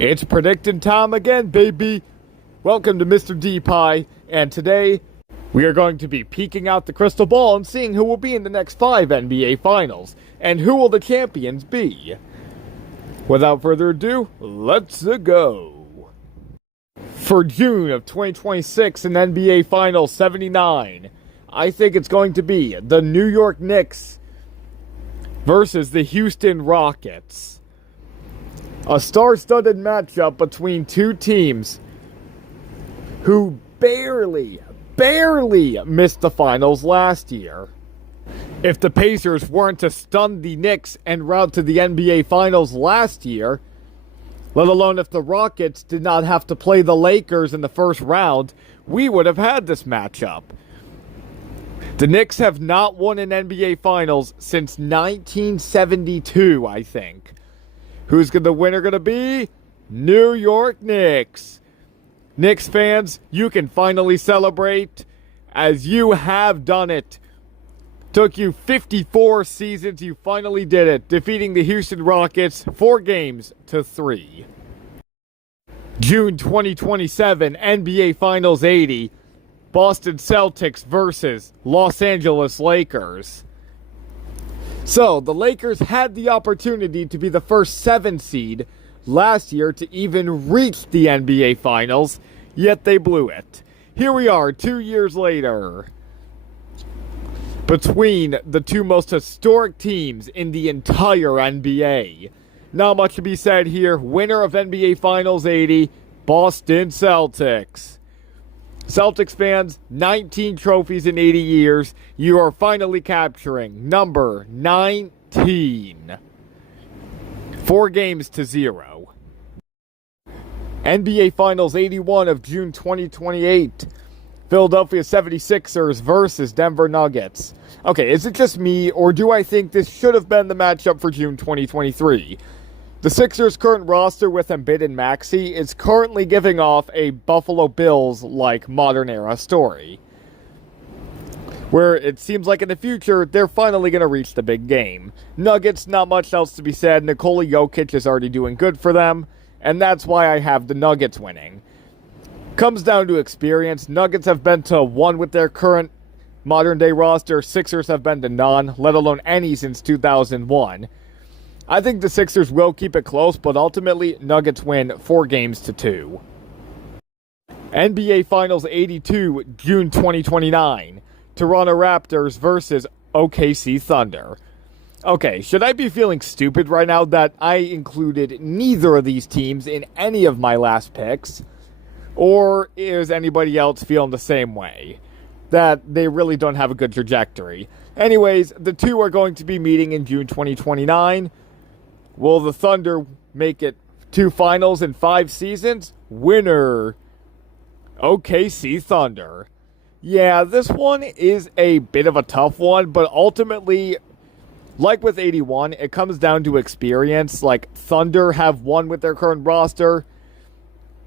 It's predicting time again, baby. Welcome to Mr. D Pie, and today we are going to be peeking out the crystal ball and seeing who will be in the next 5 NBA Finals, and who will the champions be. Without further ado, let's go. For June of 2026 in NBA Finals 79, I think it's going to be the New York Knicks versus the Houston Rockets. A star-studded matchup between two teams who barely missed the finals last year. If the Pacers weren't to stun the Knicks en route to the NBA Finals last year, let alone if the Rockets did not have to play the Lakers in the first round, we would have had this matchup. The Knicks have not won an NBA Finals since 1972, I think. Who's the winner going to be? New York Knicks. Knicks fans, you can finally celebrate, as you have done it. Took you 54 seasons, you finally did it, defeating the Houston Rockets 4-3. June 2027, NBA Finals 80, Boston Celtics versus Los Angeles Lakers. So, the Lakers had the opportunity to be the first 7 seed last year to even reach the NBA Finals, yet they blew it. Here we are, 2 years later. Between the two most historic teams in the entire NBA. Not much to be said here. Winner of NBA Finals 80, Boston Celtics. Celtics fans, 19 trophies in 80 years. You are finally capturing number 19. 4-0. NBA Finals 81 of June 2028. Philadelphia 76ers versus Denver Nuggets. Okay, is it just me, or do I think this should have been the matchup for June 2023? The Sixers' current roster with Embiid and Maxey is currently giving off a Buffalo Bills-like modern-era story, where it seems like in the future, they're finally going to reach the big game. Nuggets, not much else to be said. Nikola Jokic is already doing good for them, and that's why I have the Nuggets winning. Comes down to experience. Nuggets have been to 1 with their current modern-day roster. Sixers have been to none, let alone any since 2001. I think the Sixers will keep it close, but ultimately, Nuggets win 4-2. NBA Finals 82, June 2029. Toronto Raptors versus OKC Thunder. Okay, should I be feeling stupid right now that I included neither of these teams in any of my last picks? Or is anybody else feeling the same way? That they really don't have a good trajectory. Anyways, the two are going to be meeting in June 2029. Will the Thunder make it 2 finals in 5 seasons? Winner, OKC Thunder. Yeah, this one is a bit of a tough one, but ultimately, like with 81, it comes down to experience. Like, Thunder have 1 with their current roster.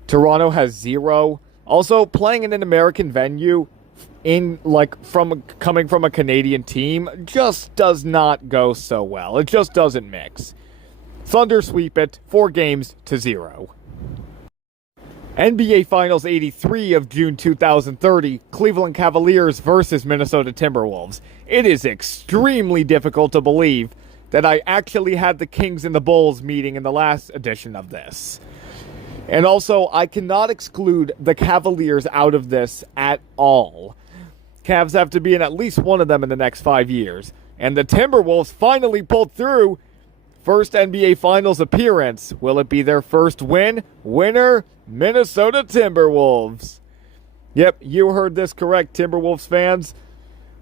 Toronto has 0. Also, playing in an American venue, coming from a Canadian team, just does not go so well. It just doesn't mix. Thunder sweep it 4-0. NBA Finals 83 of June 2030, Cleveland Cavaliers versus Minnesota Timberwolves. It is extremely difficult to believe that I actually had the Kings and the Bulls meeting in the last edition of this. And also, I cannot exclude the Cavaliers out of this at all. Cavs have to be in at least one of them in the next 5 years. And the Timberwolves finally pulled through. First NBA Finals appearance. Will it be their first win? Winner, Minnesota Timberwolves. Yep, you heard this correct, Timberwolves fans.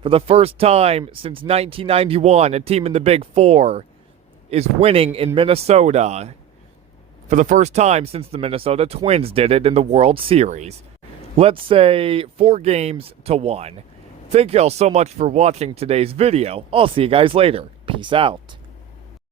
For the first time since 1991, a team in the Big Four is winning in Minnesota. For the first time since the Minnesota Twins did it in the World Series. Let's say 4-1. Thank y'all so much for watching today's video. I'll see you guys later. Peace out.